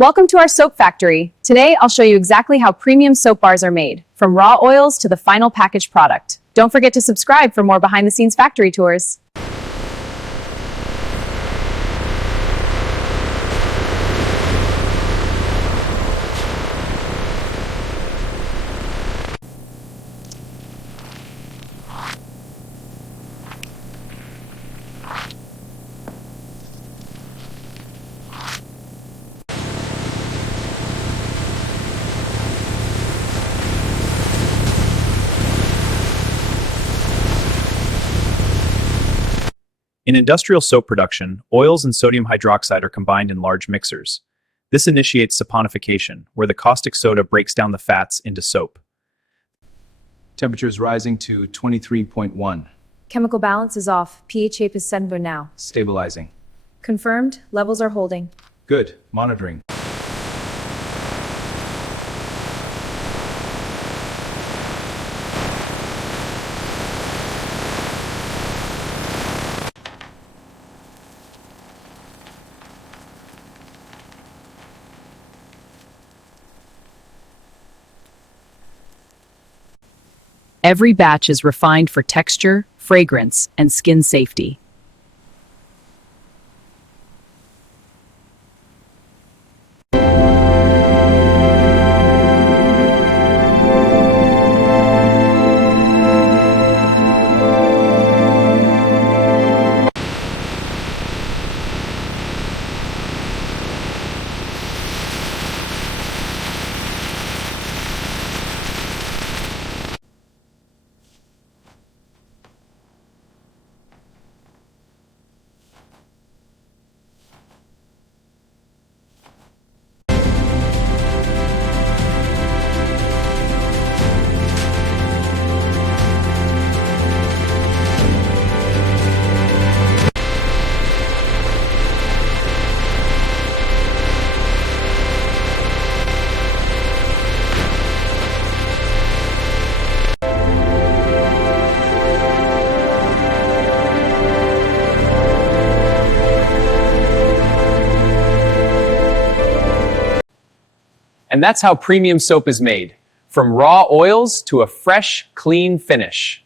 Welcome to our soap factory. Today, I'll show you exactly how premium soap bars are made, from raw oils to the final packaged product. Don't forget to subscribe for more behind-the-scenes factory tours. In industrial soap production, oils and sodium hydroxide are combined in large mixers. This initiates saponification, where the caustic soda breaks down the fats into soap. Temperature is rising to 23.1. Chemical balance is off. pH shape is 7 now. Stabilizing. Confirmed. Levels are holding. Good. Monitoring. Every batch is refined for texture, fragrance, and skin safety. And that's how premium soap is made, from raw oils to a fresh, clean finish.